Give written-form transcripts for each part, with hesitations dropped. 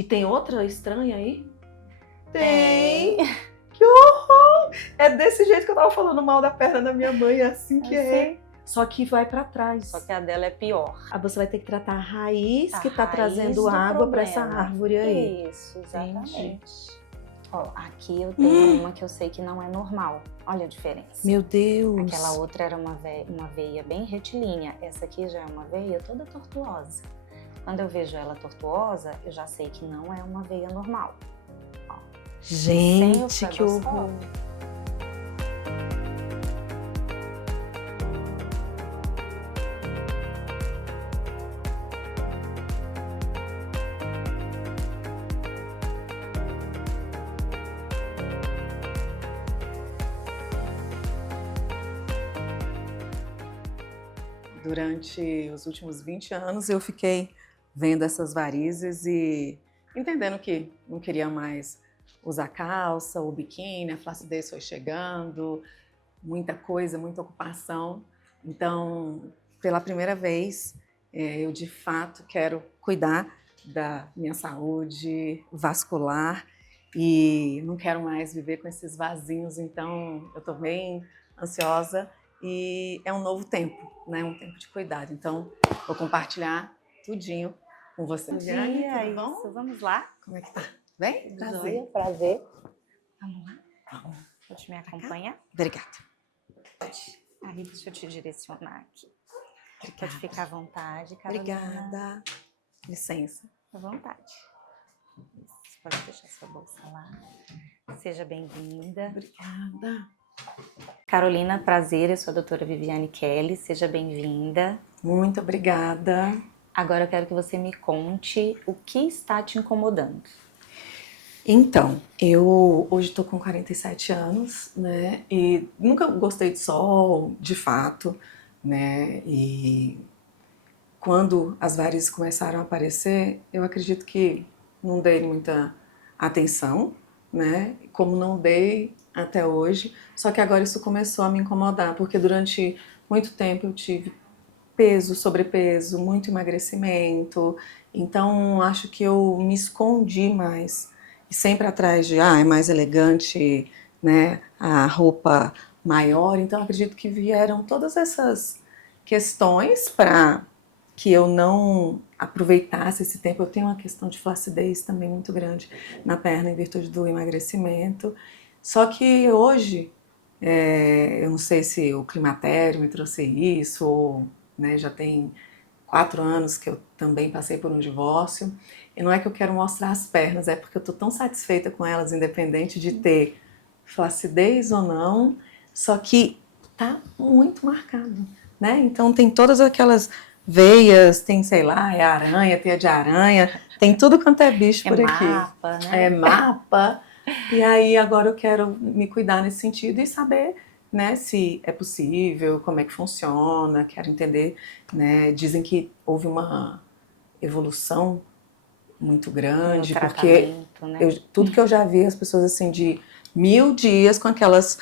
E tem outra estranha aí? Tem. Que horror! É desse jeito que eu tava falando mal da perna da minha mãe, é assim que é. Assim. Só que vai pra trás. Só que a dela é pior. Aí você vai ter que tratar a raiz que tá raiz trazendo do água pra essa problema. árvore aí. Isso, exatamente. Entendi. Ó, aqui eu tenho uma que eu sei que não é normal. Olha a diferença. Meu Deus! Aquela outra era uma veia bem retilínea. Essa aqui já é uma veia toda tortuosa. Quando eu vejo ela tortuosa, eu já sei que não é uma veia normal. Ó, Gente, que horror! Durante os últimos 20 anos eu fiquei vendo essas varizes e entendendo que não queria mais usar calça ou biquíni, a flacidez foi chegando, muita coisa, muita ocupação. Então, pela primeira vez, eu de fato quero cuidar da minha saúde vascular e não quero mais viver com esses vasinhos, então eu estou bem ansiosa. E é um novo tempo, né? Um tempo de cuidado. Então, vou compartilhar tudinho com você. Diane, tudo bom? Isso. Vamos lá? Como é que tá? Bem? Prazer. Prazer. Vamos lá? Vamos. Pode me acompanhar? Obrigada. Aí, deixa eu te direcionar aqui. Obrigada. Pode ficar à vontade, Carolina. Obrigada. Licença. À vontade. Você pode deixar sua bolsa lá. Seja bem-vinda. Obrigada. Carolina, prazer, eu sou a doutora Viviane Kelly, seja bem-vinda. Muito obrigada. Agora eu quero que você me conte o que está te incomodando. Então, eu hoje estou com 47 anos, né, e nunca gostei de sol, de fato, né, e quando as varizes começaram a aparecer, eu acredito que não dei muita atenção, né, como não dei até hoje, só que agora isso começou a me incomodar, porque durante muito tempo eu tive peso, sobrepeso, muito emagrecimento, então acho que eu me escondi mais, e sempre atrás de, é mais elegante, né, a roupa maior, então acredito que vieram todas essas questões para que eu não aproveitasse esse tempo. Eu tenho uma questão de flacidez também muito grande na perna em virtude do emagrecimento. Só que hoje, eu não sei se o climatério me trouxe isso, ou né, já tem 4 anos que eu também passei por um divórcio. E não é que eu quero mostrar as pernas, é porque eu estou tão satisfeita com elas, independente de ter flacidez ou não, só que tá muito marcado, né? Então tem todas aquelas veias, tem, sei lá, é aranha, teia de aranha, tem tudo quanto é bicho por aqui. É mapa, né? É mapa. E aí agora eu quero me cuidar nesse sentido e saber, né, se é possível, como é que funciona, quero entender, né, dizem que houve uma evolução muito grande, porque né? tudo que eu já vi, as pessoas assim de 1000 dias com aquelas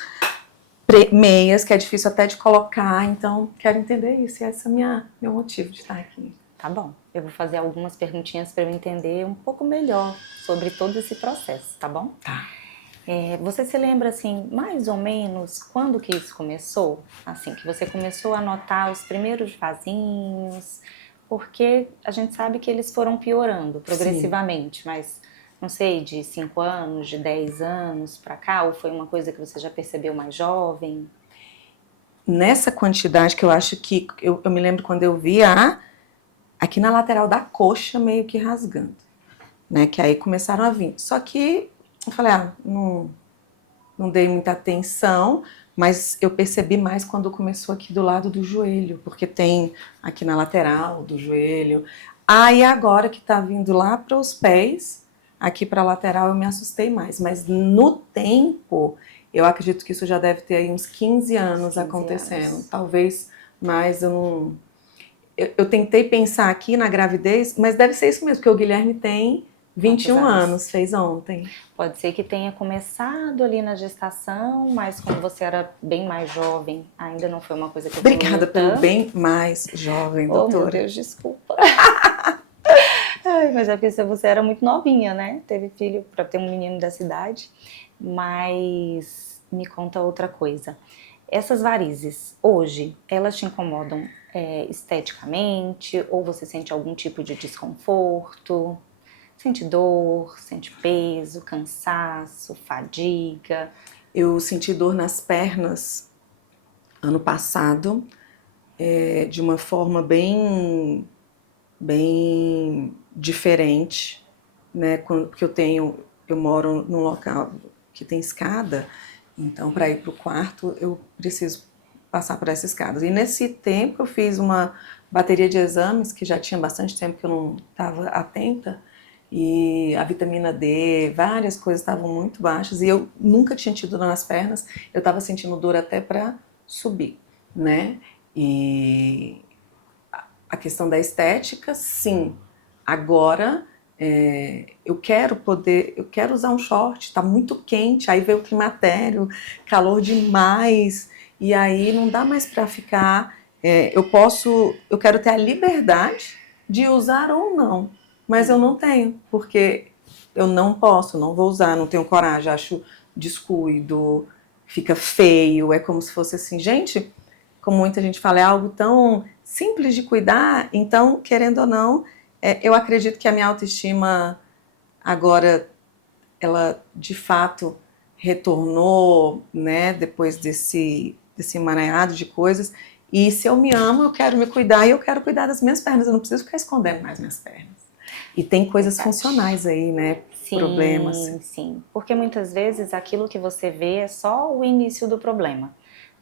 meias, que é difícil até de colocar, então quero entender isso, e esse é meu motivo de estar aqui. Tá bom, eu vou fazer algumas perguntinhas para eu entender um pouco melhor sobre todo esse processo, tá bom? Tá. Você se lembra, assim, mais ou menos quando que isso começou? Assim, que você começou a notar os primeiros vasinhos, porque a gente sabe que eles foram piorando progressivamente, sim, mas não sei, de 5 anos, de 10 anos pra cá, ou foi uma coisa que você já percebeu mais jovem? Nessa quantidade que eu acho que, eu me lembro quando eu vi aqui na lateral da coxa meio que rasgando, né, que aí começaram a vir. Só que eu falei, não dei muita atenção, mas eu percebi mais quando começou aqui do lado do joelho, porque tem aqui na lateral do joelho. E agora que tá vindo lá para os pés, aqui para a lateral eu me assustei mais, mas no tempo eu acredito que isso já deve ter aí uns 15 anos acontecendo, talvez mais. Eu tentei pensar aqui na gravidez, mas deve ser isso mesmo, porque o Guilherme tem 21 anos, fez ontem. Pode ser que tenha começado ali na gestação, mas como você era bem mais jovem, ainda não foi uma coisa que eu Obrigada pelo bem mais jovem, doutora. Oh, meu Deus, desculpa. Mas é porque você era muito novinha, né? Teve filho para ter um menino dessa idade. Mas me conta outra coisa. Essas varizes, hoje, elas te incomodam esteticamente? Ou você sente algum tipo de desconforto? Sente dor, sente peso, cansaço, fadiga? Eu senti dor nas pernas ano passado, de uma forma bem diferente, né? Porque eu moro num local que tem escada, então para ir para o quarto eu preciso passar por essa escada. E nesse tempo eu fiz uma bateria de exames, que já tinha bastante tempo que eu não estava atenta, e a vitamina D, várias coisas estavam muito baixas, e eu nunca tinha tido dor nas pernas, eu estava sentindo dor até para subir, né? E a questão da estética, sim. Agora, eu quero usar um short, tá muito quente, aí veio o climatério, calor demais, e aí não dá mais para ficar. Eu quero ter a liberdade de usar ou não, mas eu não tenho, porque eu não posso, não vou usar, não tenho coragem, acho descuido, fica feio, é como se fosse assim, gente, como muita gente fala, é algo tão simples de cuidar, então, querendo ou não, eu acredito que a minha autoestima agora, ela de fato retornou, né, depois desse emaranhado de coisas, e se eu me amo, eu quero me cuidar e eu quero cuidar das minhas pernas, eu não preciso ficar escondendo mais minhas pernas. E tem coisas Verdade. funcionais aí, né, problemas. Sim, sim. Porque muitas vezes aquilo que você vê é só o início do problema.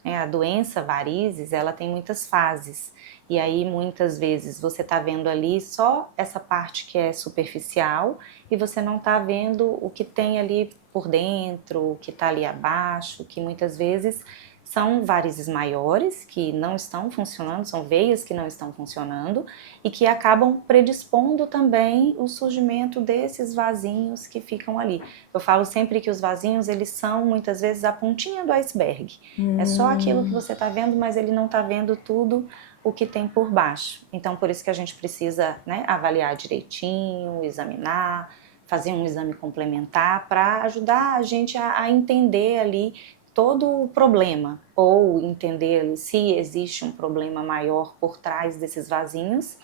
A doença varizes, ela tem muitas fases. E aí, muitas vezes, você está vendo ali só essa parte que é superficial e você não está vendo o que tem ali por dentro, o que está ali abaixo, que muitas vezes são varizes maiores que não estão funcionando, são veias que não estão funcionando e que acabam predispondo também o surgimento desses vasinhos que ficam ali. Eu falo sempre que os vasinhos, eles são muitas vezes a pontinha do iceberg. É só aquilo que você está vendo, mas ele não está vendo tudo o que tem por baixo. Então, por isso que a gente precisa, né, avaliar direitinho, examinar, fazer um exame complementar para ajudar a gente a entender ali todo o problema, ou entender se existe um problema maior por trás desses vasinhos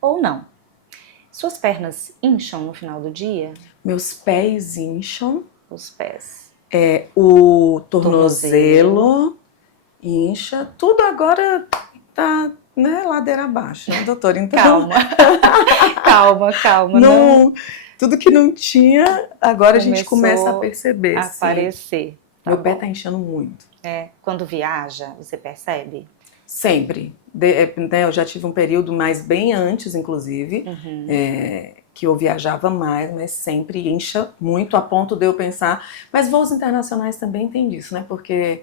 ou não. Suas pernas incham no final do dia? Meus pés incham, Os pés. o tornozelo incha, tudo agora tá, né, ladeira abaixo, né, doutora? Então, Calma, calma, calma. não, tudo que não tinha, agora a gente Começou começa a perceber, a sim. aparecer. Tá Meu pé bom. tá inchando muito. Quando viaja, você percebe? Sempre. Né, eu já tive um período, mais bem antes, inclusive, que eu viajava mais, mas sempre incha muito, a ponto de eu pensar. Mas voos internacionais também tem disso, né? Porque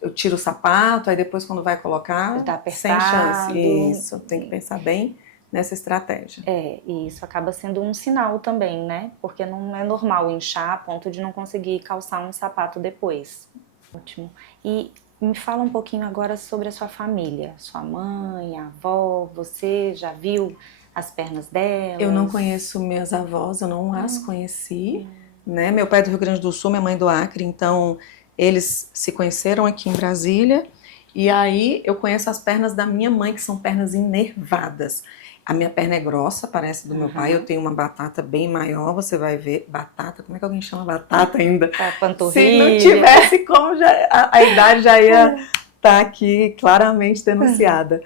eu tiro o sapato, aí depois, quando vai colocar, Ele tá sem chance. apertado. Isso, tem que pensar bem nessa estratégia. E isso acaba sendo um sinal também, né? Porque não é normal inchar a ponto de não conseguir calçar um sapato depois. Ótimo. E me fala um pouquinho agora sobre a sua família. Sua mãe, a avó, você já viu as pernas delas? Eu não conheço minhas avós, eu não as conheci, né? Meu pai é do Rio Grande do Sul, minha mãe do Acre, então eles se conheceram aqui em Brasília, e aí eu conheço as pernas da minha mãe, que são pernas enervadas. A minha perna é grossa, parece do meu pai, eu tenho uma batata bem maior, você vai ver. Batata? Como é que alguém chama batata ainda? A panturrilha. Se não tivesse como, a idade já ia estar aqui claramente denunciada.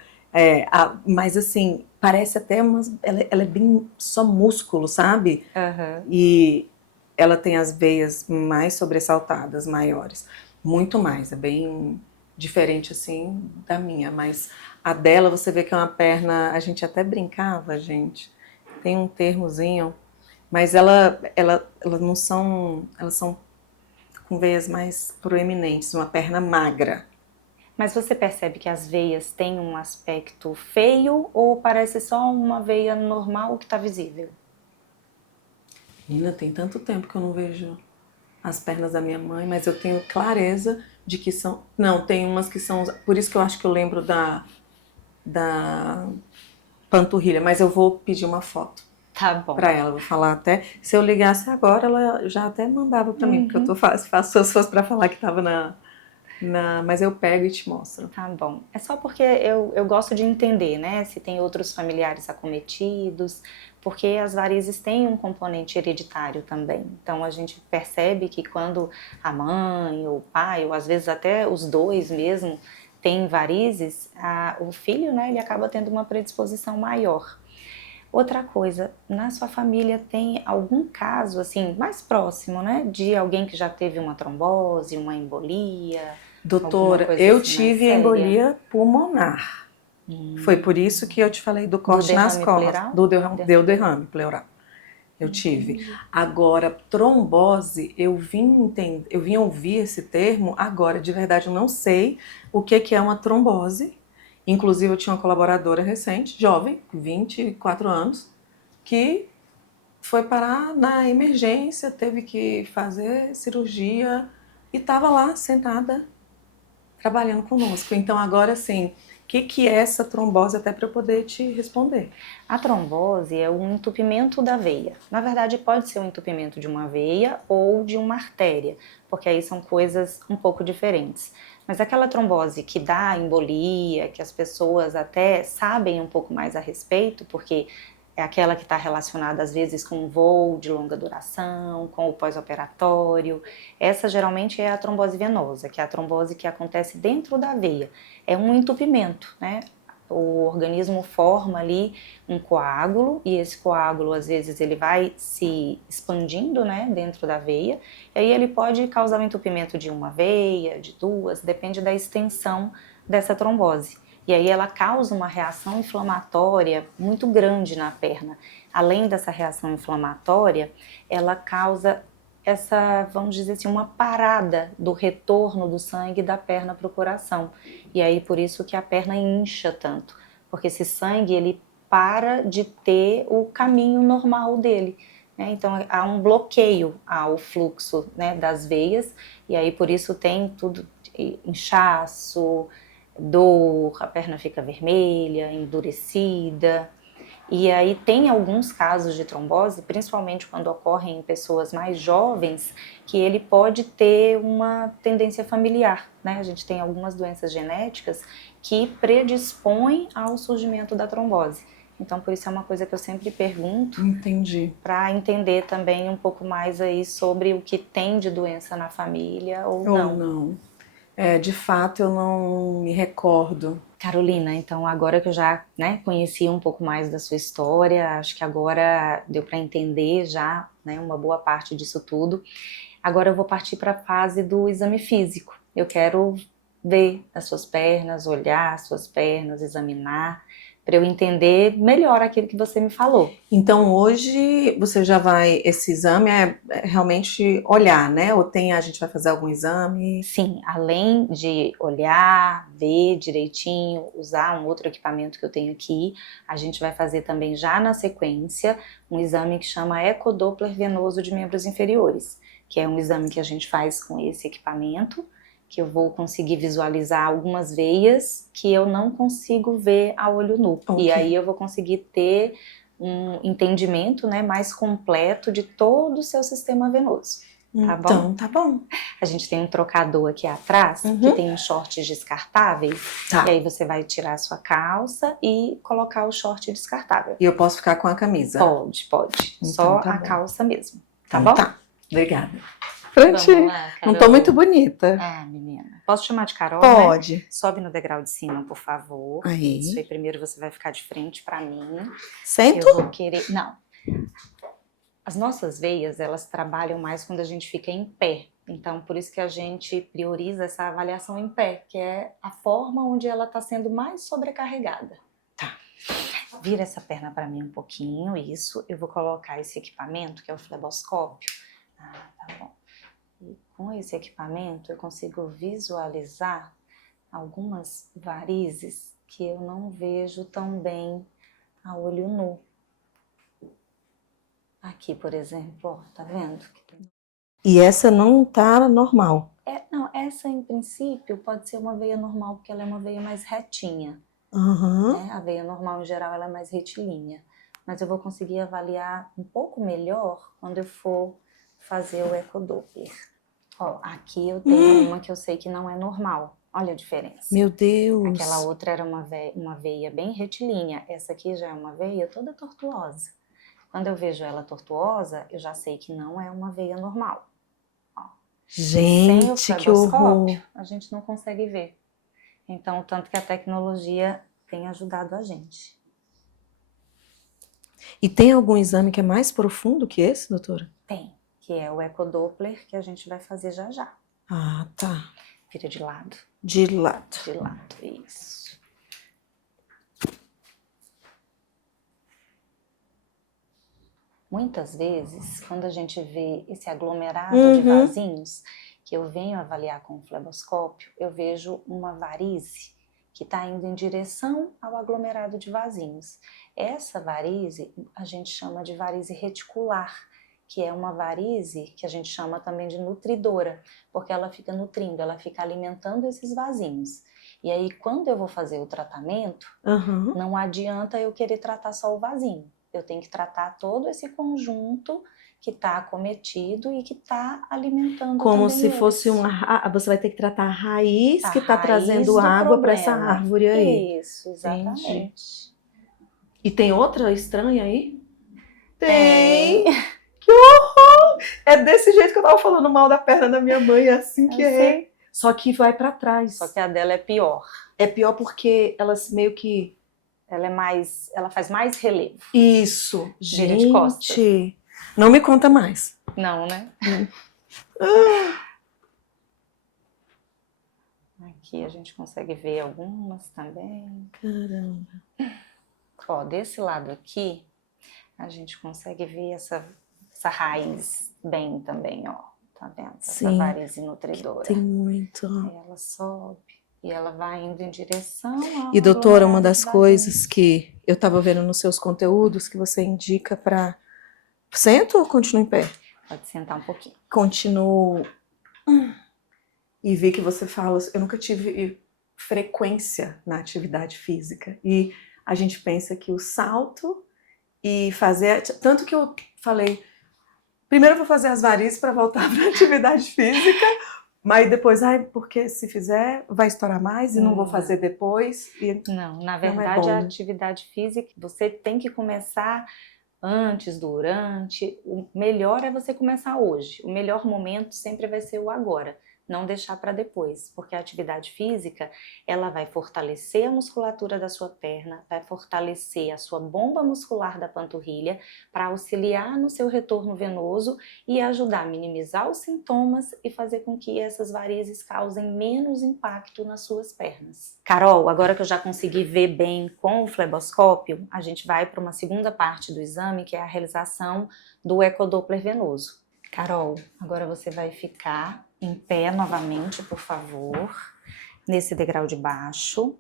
Mas assim, parece até ela é bem só músculo, sabe? E ela tem as veias mais sobressaltadas, maiores. Muito mais, é bem diferente assim da minha, mas a dela você vê que é uma perna, a gente até brincava, gente, tem um termozinho, mas elas não são, elas são com veias mais proeminentes, uma perna magra. Mas você percebe que as veias têm um aspecto feio ou parece só uma veia normal que está visível? Menina, tem tanto tempo que eu não vejo as pernas da minha mãe, mas eu tenho clareza de que são... Não, tem umas que são... Por isso que eu acho que eu lembro da panturrilha, mas eu vou pedir uma foto Tá bom. Para ela. Vou falar até. Se eu ligasse agora, ela já até mandava para mim, porque eu faço as coisas para falar que estava mas eu pego e te mostro. Tá bom. É só porque eu gosto de entender, né? Se tem outros familiares acometidos, porque as varizes têm um componente hereditário também. Então a gente percebe que quando a mãe ou o pai, ou às vezes até os dois mesmo, têm varizes, o filho, né, ele acaba tendo uma predisposição maior. Outra coisa, na sua família tem algum caso assim mais próximo, né, de alguém que já teve uma trombose, uma embolia, alguma Doutora, coisa eu assim mais tive séria? embolia pulmonar. Foi por isso que eu te falei do Do corte nas derrame costas, pleural? do Derrame deu pleural. derrame pleural. Eu tive. Entendi. Agora, trombose, eu vim ouvir esse termo agora, de verdade eu não sei o que que é uma trombose. Inclusive, eu tinha uma colaboradora recente, jovem, 24 anos, que foi parar na emergência, teve que fazer cirurgia e estava lá sentada trabalhando conosco. Então, agora sim, o que que é essa trombose até para eu poder te responder? A trombose é um entupimento da veia. Na verdade, pode ser um entupimento de uma veia ou de uma artéria, porque aí são coisas um pouco diferentes. Mas aquela trombose que dá embolia, que as pessoas até sabem um pouco mais a respeito, porque é aquela que está relacionada às vezes com um voo de longa duração, com o pós-operatório. Essa geralmente é a trombose venosa, que é a trombose que acontece dentro da veia. É um entupimento, né? O organismo forma ali um coágulo e esse coágulo às vezes ele vai se expandindo, né, dentro da veia, e aí ele pode causar o entupimento de uma veia, de duas, depende da extensão dessa trombose. E aí ela causa uma reação inflamatória muito grande na perna. Além dessa reação inflamatória, ela causa essa, vamos dizer assim, uma parada do retorno do sangue da perna para o coração. E aí por isso que a perna incha tanto, porque esse sangue ele para de ter o caminho normal dele, né? Então há um bloqueio ao fluxo, né, das veias, e aí por isso tem tudo, inchaço, dor, a perna fica vermelha, endurecida. E aí tem alguns casos de trombose, principalmente quando ocorrem em pessoas mais jovens, que ele pode ter uma tendência familiar, né? A gente tem algumas doenças genéticas que predispõem ao surgimento da trombose. Então, por isso é uma coisa que eu sempre pergunto, Entendi. para entender também um pouco mais aí sobre o que tem de doença na família ou Ou não. não. É, de fato, eu não me recordo. Carolina, então agora que eu já, né, conheci um pouco mais da sua história, acho que agora deu para entender já, né, uma boa parte disso tudo. Agora eu vou partir para a fase do exame físico. Eu quero ver as suas pernas, olhar as suas pernas, examinar, para eu entender melhor aquilo que você me falou. Então, hoje você já vai, esse exame é realmente olhar, né? Ou a gente vai fazer algum exame? Sim, além de olhar, ver direitinho, usar um outro equipamento que eu tenho aqui, a gente vai fazer também já na sequência um exame que chama ecodoppler venoso de membros inferiores, que é um exame que a gente faz com esse equipamento, que eu vou conseguir visualizar algumas veias que eu não consigo ver a olho nu. Ok. E aí eu vou conseguir ter um entendimento, né, mais completo de todo o seu sistema venoso. Tá bom? Então, tá bom. A gente tem um trocador aqui atrás, que tem uns shorts descartáveis. Tá. E aí você vai tirar a sua calça e colocar o short descartável. E eu posso ficar com a camisa? Pode, pode. Então, Só tá a bom. calça mesmo. Tá Então, bom? tá. Obrigada. Vamos lá, Carol. Não tô muito bonita. Ah, menina. Posso chamar de Carol, Pode. né? Sobe no degrau de cima, por favor. Aí. Isso aí, primeiro você vai ficar de frente pra mim. Sento? Eu vou querer... Não. As nossas veias, elas trabalham mais quando a gente fica em pé. Então, por isso que a gente prioriza essa avaliação em pé, que é a forma onde ela está sendo mais sobrecarregada. Tá. Vira essa perna para mim um pouquinho, isso. Eu vou colocar esse equipamento, que é o fleboscópio. Ah, tá bom. E com esse equipamento eu consigo visualizar algumas varizes que eu não vejo tão bem a olho nu. Aqui, por exemplo, ó, tá vendo? E essa não tá normal? Não, essa em princípio pode ser uma veia normal, porque ela é uma veia mais retinha. Uhum. Né? A veia normal em geral ela é mais retilínea. mas eu vou conseguir avaliar um pouco melhor quando eu for fazer o ecodoppler. Ó, aqui eu tenho uma que eu sei que não é normal. Olha a diferença. Meu Deus! Aquela outra era uma veia bem retilínea. Essa aqui já é uma veia toda tortuosa. Quando eu vejo ela tortuosa, eu já sei que não é uma veia normal. Ó. Gente, sem o que horror! fleboscópio, a gente não consegue ver. Então, tanto que a tecnologia tem ajudado a gente. E tem algum exame que é mais profundo que esse, doutora? Tem, que é o ecodoppler, que a gente vai fazer já já. Ah, tá. Vira de lado. De lado. De lado, isso. Muitas vezes, quando a gente vê esse aglomerado de vasinhos, que eu venho avaliar com o fleboscópio, eu vejo uma varize que está indo em direção ao aglomerado de vasinhos. Essa varize a gente chama de varize reticular, que é uma varize que a gente chama também de nutridora, porque ela fica nutrindo, ela fica alimentando esses vasinhos. E aí, quando eu vou fazer o tratamento, não adianta eu querer tratar só o vasinho. Eu tenho que tratar todo esse conjunto que está acometido e que está alimentando como também se fosse eles. você vai ter que tratar a raiz que está raiz trazendo do água para essa problema. árvore aí. Isso, exatamente. Entendi. E tem outra estranha aí? Tem. Que horror! É desse jeito que eu tava falando mal da perna da minha mãe, é assim que é. Só que vai para trás. Só que a dela é pior. É pior porque elas meio que... Ela faz mais relevo. Isso, Vira de costas. gente. Não me conta mais. Não, né? Aqui a gente consegue ver algumas também. Caramba. Ó, desse lado aqui, a gente consegue ver essa raiz bem também, ó. Tá vendo? Essa varize nutridora. Tem muito. Aí ela sobe e ela vai indo em direção ao E doutora, uma das coisas que eu tava vendo nos seus conteúdos que você indica para... Sento ou continuo em pé? Pode sentar um pouquinho. Continuo. E vi que você fala... Eu nunca tive frequência na atividade física. E a gente pensa que o salto e fazer... Tanto que eu falei... Primeiro eu vou fazer as varizes para voltar para a atividade física, mas depois, porque se fizer vai estourar mais e não vou fazer depois. Não, na verdade a atividade física você tem que começar antes, durante. O melhor é você começar hoje. O melhor momento sempre vai ser o agora. Não deixar para depois, porque a atividade física, ela vai fortalecer a musculatura da sua perna, vai fortalecer a sua bomba muscular da panturrilha para auxiliar no seu retorno venoso e ajudar a minimizar os sintomas e fazer com que essas varizes causem menos impacto nas suas pernas. Carol, agora que eu já consegui ver bem com o fleboscópio, a gente vai para uma segunda parte do exame, que é a realização do ecodoppler venoso. Carol, agora você vai ficar em pé novamente, por favor, nesse degrau de baixo.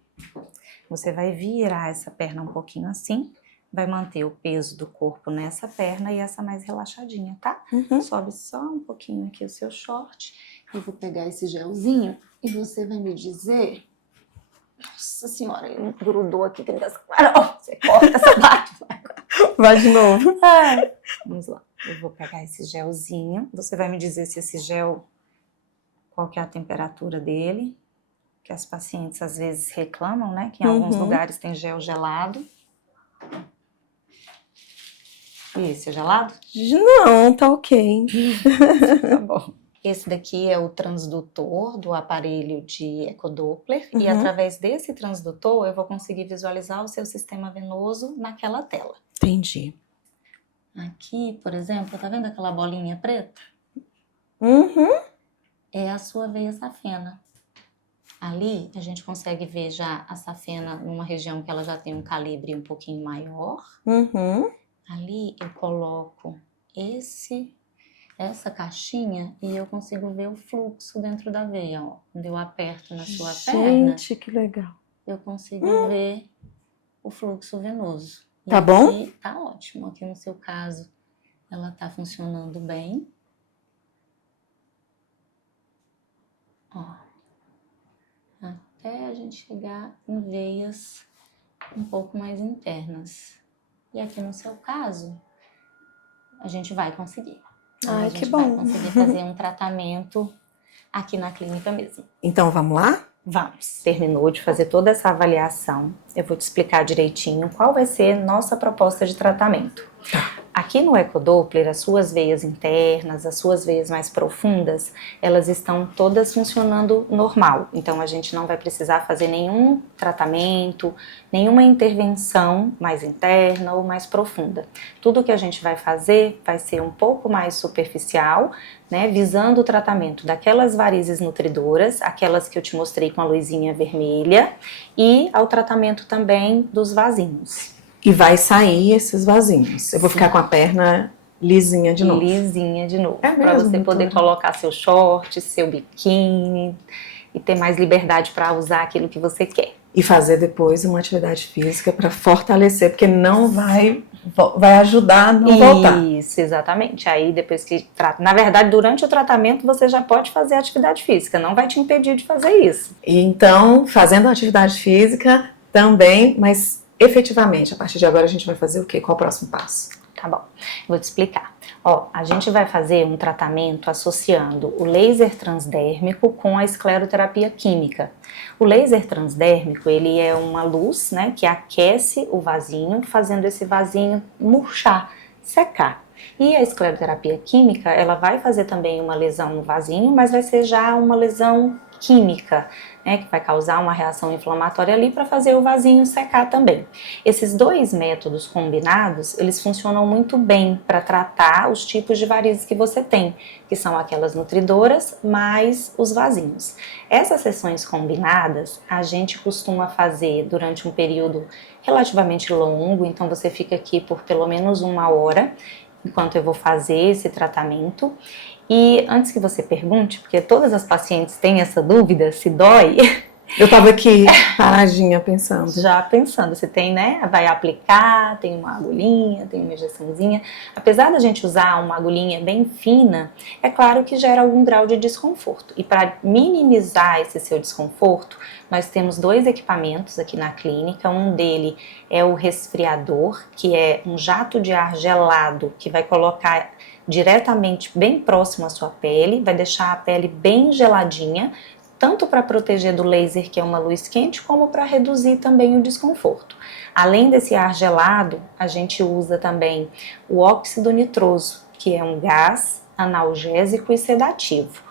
Você vai virar essa perna um pouquinho assim, vai manter o peso do corpo nessa perna e essa mais relaxadinha, tá? Sobe só um pouquinho aqui o seu short. Eu vou pegar esse gelzinho e você vai me dizer... Nossa senhora, ele grudou aqui dentro dessa... Carol, você corta essa parte. Vai de novo. Vamos lá. Eu vou pegar esse gelzinho. Você vai me dizer se esse gel... Qual que é a temperatura dele, que as pacientes às vezes reclamam, né? Que em alguns lugares tem gel gelado. E esse é gelado? Não, tá ok. Tá bom. Esse daqui é o transdutor do aparelho de ecodoppler e através desse transdutor eu vou conseguir visualizar o seu sistema venoso naquela tela. Entendi. Aqui, por exemplo, tá vendo aquela bolinha preta? É a sua veia safena. Ali a gente consegue ver já a safena numa região que ela já tem um calibre um pouquinho maior. Ali eu coloco essa caixinha e eu consigo ver o fluxo dentro da veia, ó. Quando eu aperto na sua perna, gente, que legal. eu consigo ver o fluxo venoso. Tá bom? Aqui, tá ótimo. Aqui no seu caso, ela tá funcionando bem. Ó, até a gente chegar em veias um pouco mais internas. E aqui no seu caso, a gente vai conseguir. Ai, a gente que vai bom. conseguir fazer um tratamento aqui na clínica mesmo. Então, vamos lá? Vamos. Terminou de fazer toda essa avaliação, eu vou te explicar direitinho qual vai ser nossa proposta de tratamento. Aqui no ecodoppler, as suas veias internas, as suas veias mais profundas, elas estão todas funcionando normal. Então a gente não vai precisar fazer nenhum tratamento, nenhuma intervenção mais interna ou mais profunda. Tudo que a gente vai fazer vai ser um pouco mais superficial, né, visando o tratamento daquelas varizes nutridoras, aquelas que eu te mostrei com a luzinha vermelha, e ao tratamento também dos vasinhos. E vai sair esses vasinhos. Eu vou ficar com a perna lisinha de novo. Lisinha de novo. É para mesmo, você poder doutora? colocar seu short, seu biquíni e ter mais liberdade para usar aquilo que você quer. E fazer depois uma atividade física para fortalecer, porque não vai ajudar a não voltar. Isso, exatamente. Aí depois que trata, na verdade, durante o tratamento você já pode fazer atividade física, não vai te impedir de fazer isso. E então, fazendo atividade física também, mas efetivamente, a partir de agora a gente vai fazer o quê? Qual o próximo passo? Tá bom, vou te explicar. Ó, a gente vai fazer um tratamento associando o laser transdérmico com a escleroterapia química. O laser transdérmico, ele é uma luz, né, que aquece o vasinho, fazendo esse vasinho murchar, secar. E a escleroterapia química, ela vai fazer também uma lesão no vasinho, mas vai ser já uma lesão química, né, que vai causar uma reação inflamatória ali para fazer o vasinho secar também. Esses dois métodos combinados, eles funcionam muito bem para tratar os tipos de varizes que você tem, que são aquelas nutridoras mais os vasinhos. Essas sessões combinadas, a gente costuma fazer durante um período relativamente longo, então você fica aqui por pelo menos 1 hora, enquanto eu vou fazer esse tratamento. E antes que você pergunte, porque todas as pacientes têm essa dúvida, se dói. Eu tava aqui paradinha pensando. Já pensando, você tem, né? Vai aplicar, tem uma agulhinha, tem uma injeçãozinha. Apesar da gente usar uma agulhinha bem fina, é claro que gera algum grau de desconforto. E para minimizar esse seu desconforto, nós temos 2 equipamentos aqui na clínica. Um dele é o resfriador, que é um jato de ar gelado que vai colocar diretamente bem próximo à sua pele, vai deixar a pele bem geladinha, tanto para proteger do laser, que é uma luz quente, como para reduzir também o desconforto. Além desse ar gelado, a gente usa também o óxido nitroso, que é um gás analgésico e sedativo.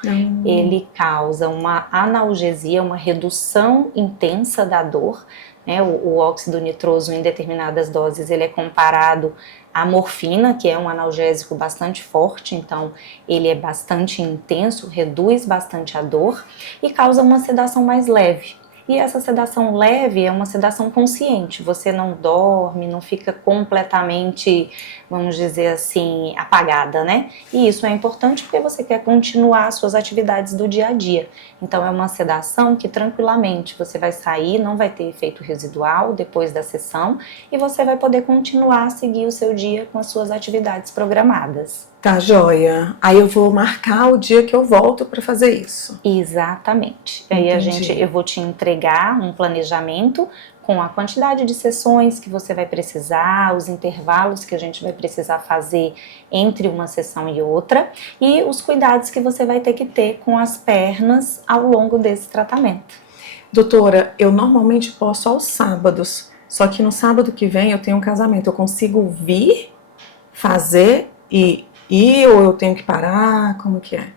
Ele causa uma analgesia, uma redução intensa da dor, né? O óxido nitroso, em determinadas doses, ele é comparado à morfina, que é um analgésico bastante forte, então ele é bastante intenso, reduz bastante a dor e causa uma sedação mais leve. E essa sedação leve é uma sedação consciente, você não dorme, não fica completamente, vamos dizer assim, apagada, né? E isso é importante porque você quer continuar as suas atividades do dia a dia. Então é uma sedação que tranquilamente você vai sair, não vai ter efeito residual depois da sessão e você vai poder continuar a seguir o seu dia com as suas atividades programadas. Tá, joia. Aí eu vou marcar o dia que eu volto para fazer isso. Exatamente. Aí eu vou te entregar um planejamento com a quantidade de sessões que você vai precisar, os intervalos que a gente vai precisar fazer entre uma sessão e outra e os cuidados que você vai ter que ter com as pernas ao longo desse tratamento. Doutora, eu normalmente posso aos sábados, só que no sábado que vem eu tenho um casamento. Eu consigo vir, fazer ou eu tenho que parar? Como que é?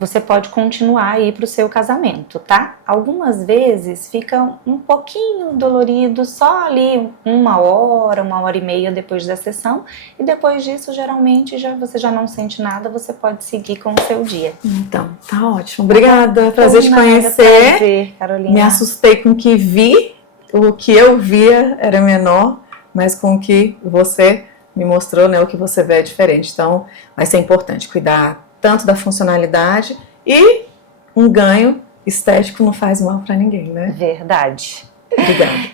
Você pode continuar aí para o seu casamento, tá? Algumas vezes fica um pouquinho dolorido só ali 1 hora, 1 hora e meia depois da sessão e depois disso geralmente você já não sente nada, você pode seguir com o seu dia. Então, tá ótimo. Obrigada, prazer te conhecer. Prazer, Carolina. Me assustei com o que vi, o que eu via era menor, mas com o que você me mostrou, né, o que você vê é diferente. Então, vai ser importante cuidar tanto da funcionalidade e um ganho estético não faz mal para ninguém, né? Verdade. Obrigada.